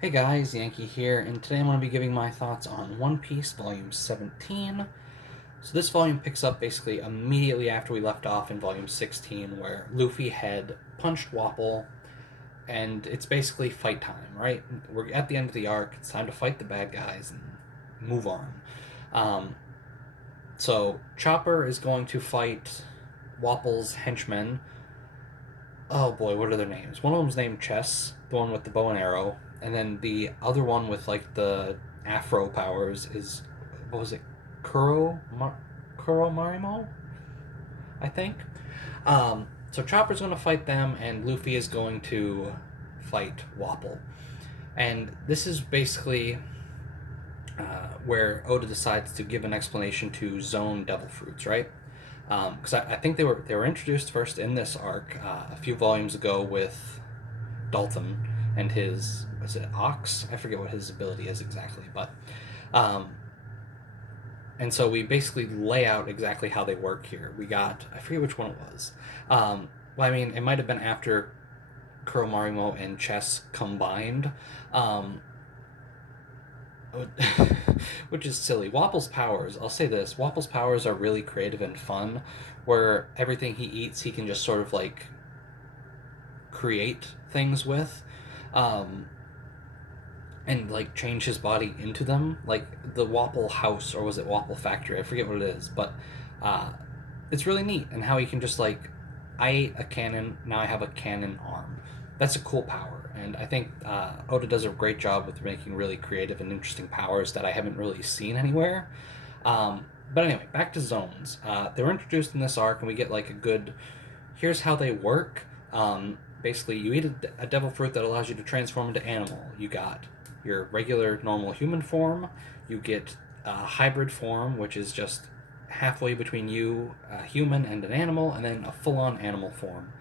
Hey guys, Yankee here, and today I'm going to be giving my thoughts on One Piece Volume 17. So this volume picks up basically immediately after we left off in Volume 16, where Luffy had punched Wapol, and it's basically fight time, right? We're at the end of the arc, it's time to fight the bad guys and move on. Um, so Chopper is going to fight Wapol's henchmen. Oh boy, what are their names? One of them's named Chess, the one with the bow and arrow, and then the other one with like the afro powers is, what was it? Kuro Marimo, I think. So Chopper's going to fight them, and Luffy is going to fight Wapol, and this is basically where Oda decides to give an explanation to Zone Devil Fruits, right? Because I think they were introduced first in this arc a few volumes ago with Dalton and his, was it Ox? I forget what his ability is exactly, but um, and so we basically lay out exactly how they work here. We got, I forget which one it was. Well, I mean, it might have been after Kuromarimo and Chess combined. Um, which is silly. Wapple's powers, I'll say this, Wapple's powers are really creative and fun, where everything he eats he can just sort of like create things with. Um, and like change his body into them, like the Wapple house, or was it Wapple factory? I forget what it is, but uh, it's really neat. And how he can just like, I ate a cannon, now I have a cannon arm. That's a cool power, and I think Oda does a great job with making really creative and interesting powers that I haven't really seen anywhere. But anyway, back to zones. They were introduced in this arc, and we get like a good. Here's how they work. Basically, you eat a devil fruit that allows you to transform into animal. You got your regular, normal human form. You get a hybrid form, which is just halfway between you, a human, and an animal, and then a full-on animal form.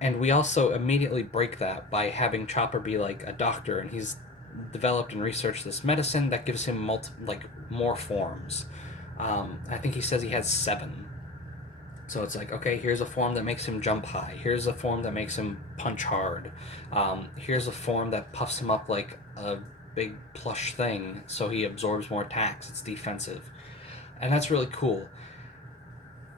And we also immediately break that by having Chopper be like a doctor, and he's developed and researched this medicine that gives him more forms. I think he says he has 7. So it's like, okay, here's a form that makes him jump high. Here's a form that makes him punch hard. Here's a form that puffs him up like a big plush thing, so he absorbs more attacks. It's defensive, and that's really cool.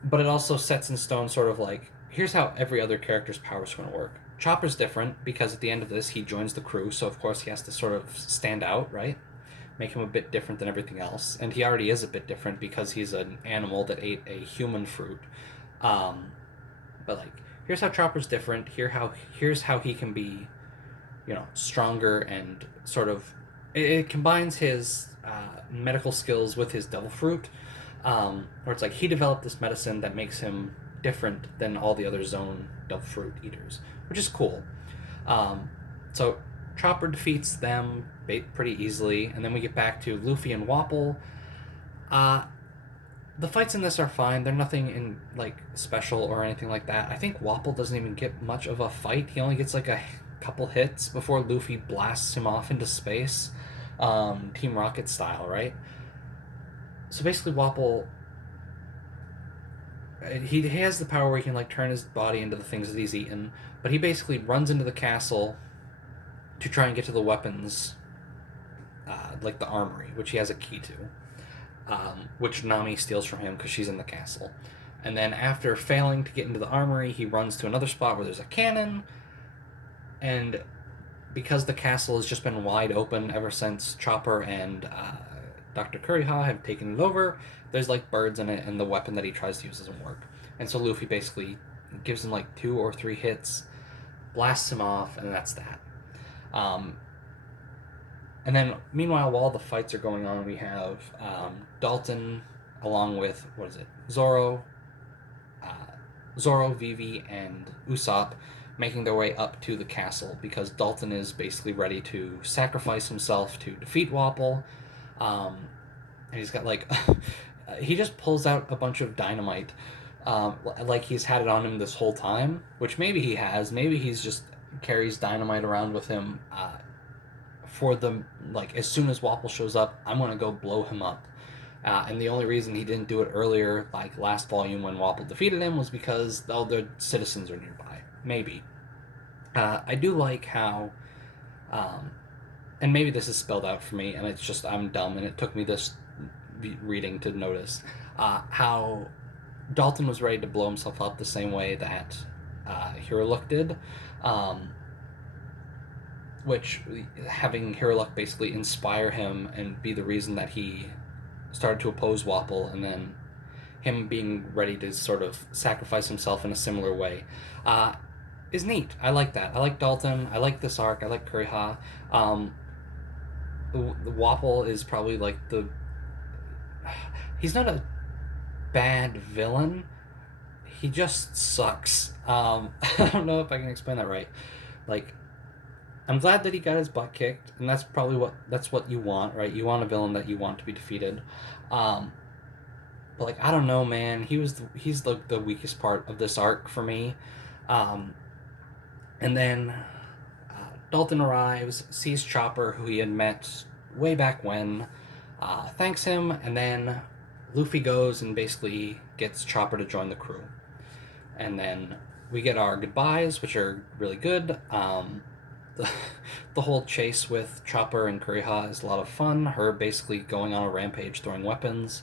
But it also sets in stone sort of like, here's how every other character's power is going to work. Chopper's different because at the end of this he joins the crew, so of course he has to sort of stand out, right? Make him a bit different than everything else, and he already is a bit different because he's an animal that ate a human fruit. Um, but like, here's how Chopper's different. Here's how he can be, stronger and sort of. It combines his medical skills with his devil fruit, where it's like he developed this medicine that makes him different than all the other zone devil fruit eaters, which is cool. Um, so Chopper defeats them pretty easily, and then we get back to Luffy and Wapol. Uh, the fights in this are fine. They're nothing in like special or anything like that. I think Wapol doesn't even get much of a fight. He only gets like a couple hits before Luffy blasts him off into space, Team Rocket style, right? So basically, Wapol, he has the power where he can like turn his body into the things that he's eaten, but he basically runs into the castle to try and get to the weapons, like the armory, which he has a key to. Which Nami steals from him because she's in the castle. And then after failing to get into the armory, he runs to another spot where there's a cannon. And because the castle has just been wide open ever since Chopper and Dr. Kuriha have taken it over, there's like birds in it, and the weapon that he tries to use doesn't work. And so Luffy basically gives him like 2 or 3 hits, blasts him off, and that's that. Um, and then, meanwhile, while the fights are going on, we have Dalton, along with, what is it, uh, Zoro, Vivi, and Usopp, making their way up to the castle because Dalton is basically ready to sacrifice himself to defeat Wapol. And he's got like, he just pulls out a bunch of dynamite, like he's had it on him this whole time, which maybe he has. Maybe he's just carries dynamite around with him. For the, like, as soon as Wapol shows up, I'm gonna go blow him up. And the only reason he didn't do it earlier, like last volume when Wapol defeated him, was because all the citizens are nearby. Maybe. I do like how Um, and maybe this is spelled out for me, and it's just I'm dumb, and it took me this reading to notice how Dalton was ready to blow himself up the same way that Hiruluk did, um, which having Hiruluk basically inspire him and be the reason that he started to oppose Wapol, and then him being ready to sort of sacrifice himself in a similar way, is neat. I like that. I like Dalton. I like this arc. I like Kuriha. Um, the Wapol is probably like the. He's not a bad villain. He just sucks. I don't know if I can explain that right. Like, I'm glad that he got his butt kicked, and that's probably what you want, right? You want a villain that you want to be defeated. Um, but like, I don't know, man. He's the weakest part of this arc for me. Um, and then Dalton arrives, sees Chopper, who he had met way back when, thanks him, and then Luffy goes and basically gets Chopper to join the crew. And then we get our goodbyes, which are really good. The whole chase with Chopper and Kuriha is a lot of fun. Her basically going on a rampage, throwing weapons,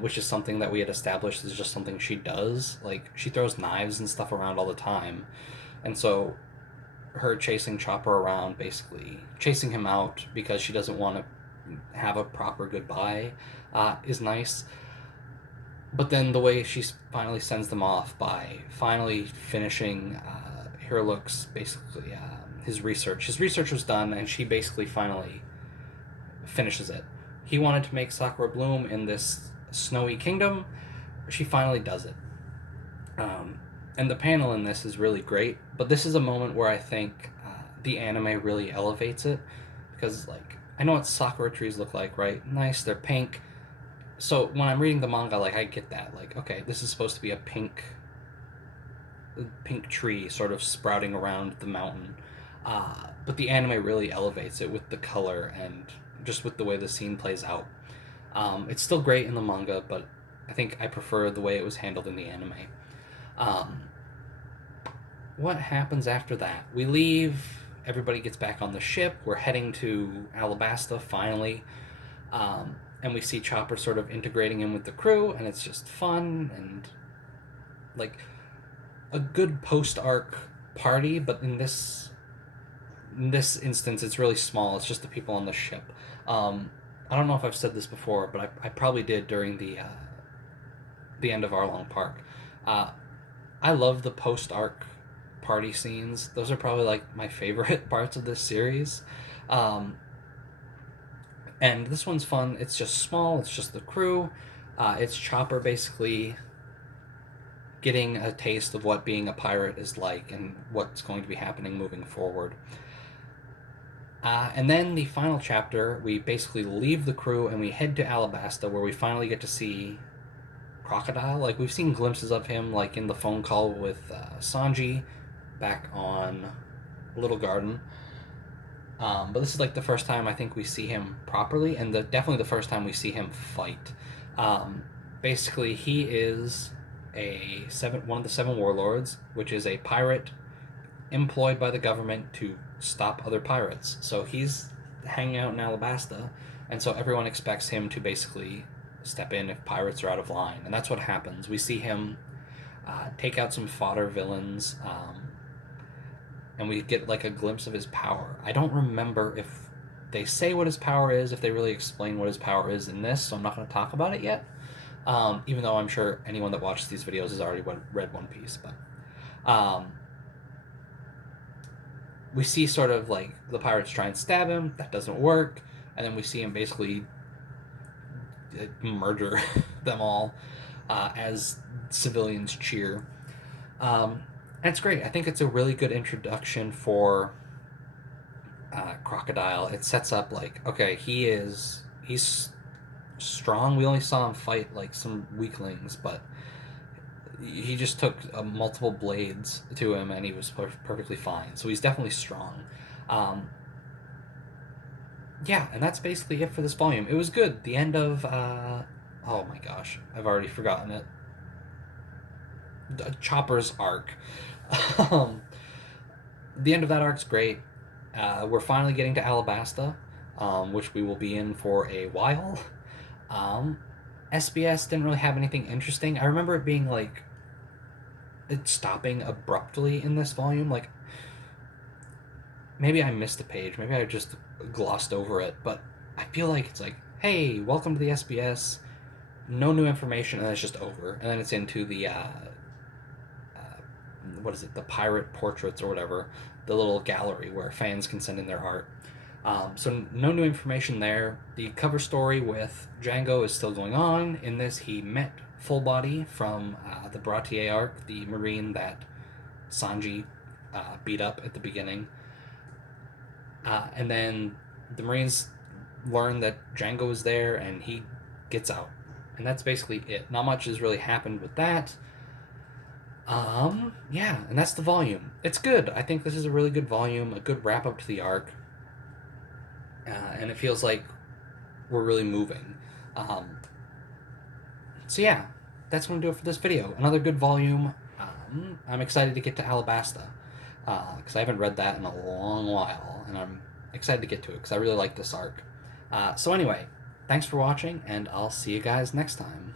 which is something that we had established is just something she does. Like, she throws knives and stuff around all the time. And so her chasing Chopper around, basically chasing him out because she doesn't want to have a proper goodbye, is nice. But then the way she finally sends them off by finally finishing Hiruluk's basically his research. His research was done, and she basically finally finishes it. He wanted to make Sakura bloom in this snowy kingdom. She finally does it. And the panel in this is really great, but this is a moment where I think the anime really elevates it, because like, I know what Sakura trees look like, right? Nice, they're pink. So when I'm reading the manga, like, I get that, like, okay, this is supposed to be a pink tree sort of sprouting around the mountain, but the anime really elevates it with the color and just with the way the scene plays out. It's still great in the manga, but I think I prefer the way it was handled in the anime. What happens after that? We leave, everybody gets back on the ship, we're heading to Alabasta finally, and we see Chopper sort of integrating in with the crew, and it's just fun and like a good post-arc party, but in this instance it's really small. It's just the people on the ship. I don't know if I've said this before, but I probably did during the end of Arlong Park. I love the post-arc party scenes. Those are probably like my favorite parts of this series. And this one's fun. It's just small. It's just the crew. It's Chopper basically getting a taste of what being a pirate is like and what's going to be happening moving forward. And then the final chapter, we basically leave the crew and we head to Alabasta, where we finally get to see Crocodile. Like, we've seen glimpses of him, like in the phone call with Sanji back on Little Garden. But this is like the first time I think we see him properly, and definitely the first time we see him fight. Basically, he is one of the seven warlords, which is a pirate employed by the government to stop other pirates. So he's hanging out in Alabasta, and so everyone expects him to basically step in if pirates are out of line, and that's what happens. We see him take out some fodder villains, and we get like a glimpse of his power. I don't remember if they say what his power is, if they really explain what his power is in this, so I'm not going to talk about it yet. Even though I'm sure anyone that watches these videos has already read One Piece, but we see sort of like the pirates try and stab him, that doesn't work, and then we see him basically murder them all as civilians cheer. And it's great. I think it's a really good introduction for Crocodile. It sets up like, okay, he's strong. We only saw him fight like some weaklings, but he just took multiple blades to him and he was perfectly fine. So he's definitely strong. Yeah, and that's basically it for this volume. It was good. The end of oh my gosh, I've already forgotten it. Chopper's arc. The end of that arc's great. We're finally getting to Alabasta, which we will be in for a while. Um, SBS didn't really have anything interesting. I remember it being like it stopping abruptly in this volume. Like maybe I missed a page, maybe I just glossed over it, but I feel like it's like, hey, welcome to the SBS. No new information, and then it's just over, and then it's into the what is it, the pirate portraits or whatever, the little gallery where fans can send in their art. So no new information there. The cover story with Django is still going on. In this, he met Full Body from the Baratier arc, the Marine that Sanji beat up at the beginning. And then the Marines learn that Django is there, and he gets out. And that's basically it. Not much has really happened with that. Yeah, and that's the volume. It's good. I think this is a really good volume, a good wrap up to the arc. And it feels like we're really moving. So yeah, that's going to do it for this video. Another good volume. I'm excited to get to Alabasta because I haven't read that in a long while, and I'm excited to get to it because I really like this arc. So anyway, thanks for watching, and I'll see you guys next time.